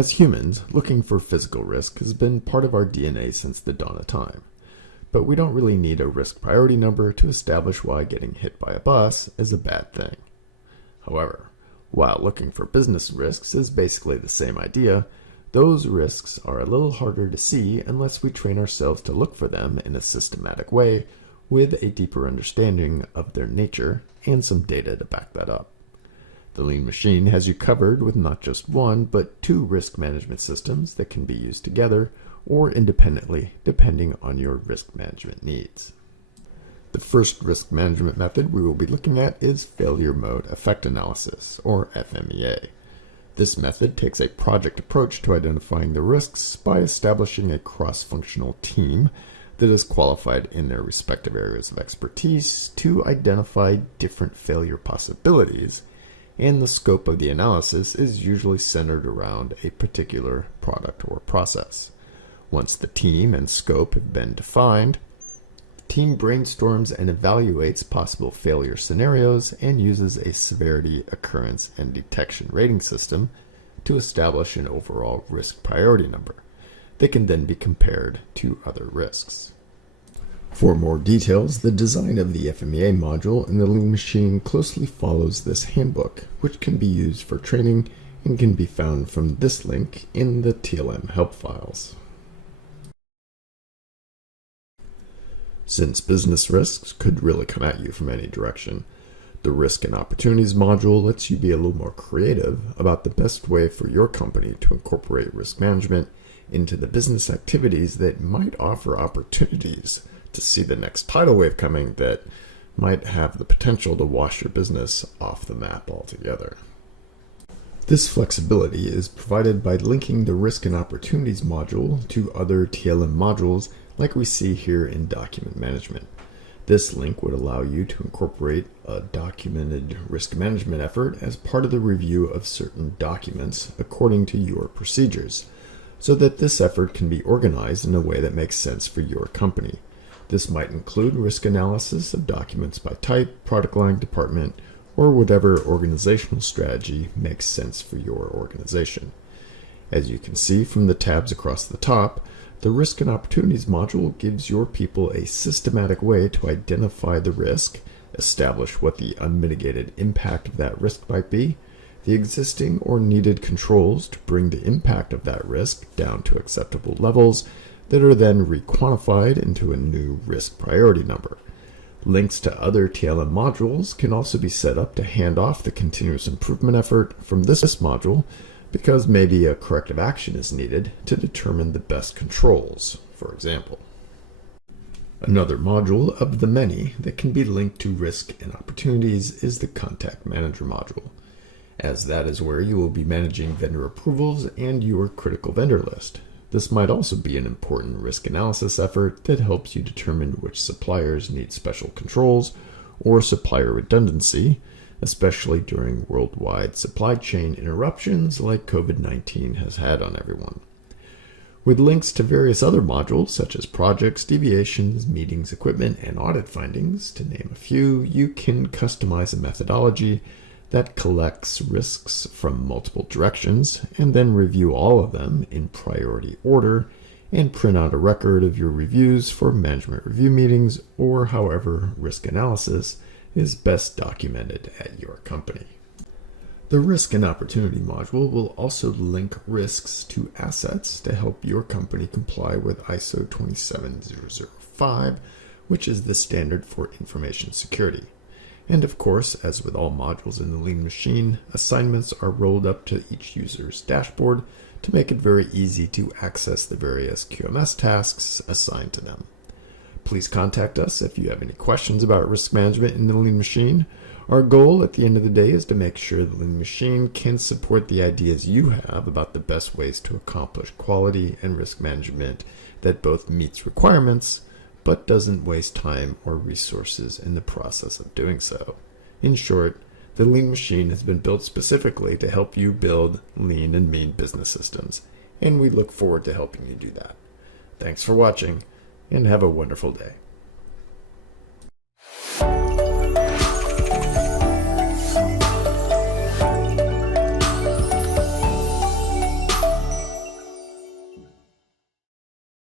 As humans, looking for physical risk has been part of our DNA since the dawn of time. But we don't really need a risk priority number to establish why getting hit by a bus is a bad thing. However, while looking for business risks is basically the same idea, those risks are a little harder to see unless we train ourselves to look for them in a systematic way with a deeper understanding of their nature and some data to back that up. The Lean Machine has you covered with not just one, but two risk management systems that can be used together or independently, depending on your risk management needs. The first risk management method we will be looking at is Failure Mode Effect Analysis, or FMEA. This method takes a project approach to identifying the risks by establishing a cross-functional team that is qualified in their respective areas of expertise to identify different failure possibilities, and the scope of the analysis is usually centered around a particular product or process. Once the team and scope have been defined, the team brainstorms and evaluates possible failure scenarios and uses a severity, occurrence, and detection rating system to establish an overall risk priority number that can then be compared to other risks. For more details, the design of the FMEA module in the Lean Machine closely follows this handbook, which can be used for training and can be found from this link in the TLM help files. Since business risks could really come at you from any direction, the Risk and Opportunities module lets you be a little more creative about the best way for your company to incorporate risk management into the business activities that might offer opportunities to see the next tidal wave coming that might have the potential to wash your business off the map altogether. This flexibility is provided by linking the Risk and Opportunities module to other TLM modules like we see here in Document Management. This link would allow you to incorporate a documented risk management effort as part of the review of certain documents according to your procedures, so that this effort can be organized in a way that makes sense for your company. This might include risk analysis of documents by type, product line, department, or whatever organizational strategy makes sense for your organization. As you can see from the tabs across the top, the Risk and Opportunities module gives your people a systematic way to identify the risk, establish what the unmitigated impact of that risk might be, the existing or needed controls to bring the impact of that risk down to acceptable levels that are then re-quantified into a new risk priority number. Links to other TLM modules can also be set up to hand off the continuous improvement effort from this module because maybe a corrective action is needed to determine the best controls, for example. Another module of the many that can be linked to Risk and Opportunities is the Contact Manager module, as that is where you will be managing vendor approvals and your critical vendor list. This might also be an important risk analysis effort that helps you determine which suppliers need special controls or supplier redundancy, especially during worldwide supply chain interruptions like COVID-19 has had on everyone. With links to various other modules such as projects, deviations, meetings, equipment, and audit findings, to name a few, you can customize a methodology that collects risks from multiple directions and then review all of them in priority order and print out a record of your reviews for management review meetings or however risk analysis is best documented at your company. The Risk and Opportunity module will also link risks to assets to help your company comply with ISO 27005, which is the standard for information security. And of course, as with all modules in the Lean Machine, assignments are rolled up to each user's dashboard to make it very easy to access the various QMS tasks assigned to them. Please contact us if you have any questions about risk management in the Lean Machine. Our goal at the end of the day is to make sure the Lean Machine can support the ideas you have about the best ways to accomplish quality and risk management that both meets requirements but doesn't waste time or resources in the process of doing so. In short, the Lean Machine has been built specifically to help you build lean and mean business systems, and we look forward to helping you do that. Thanks for watching, and have a wonderful day.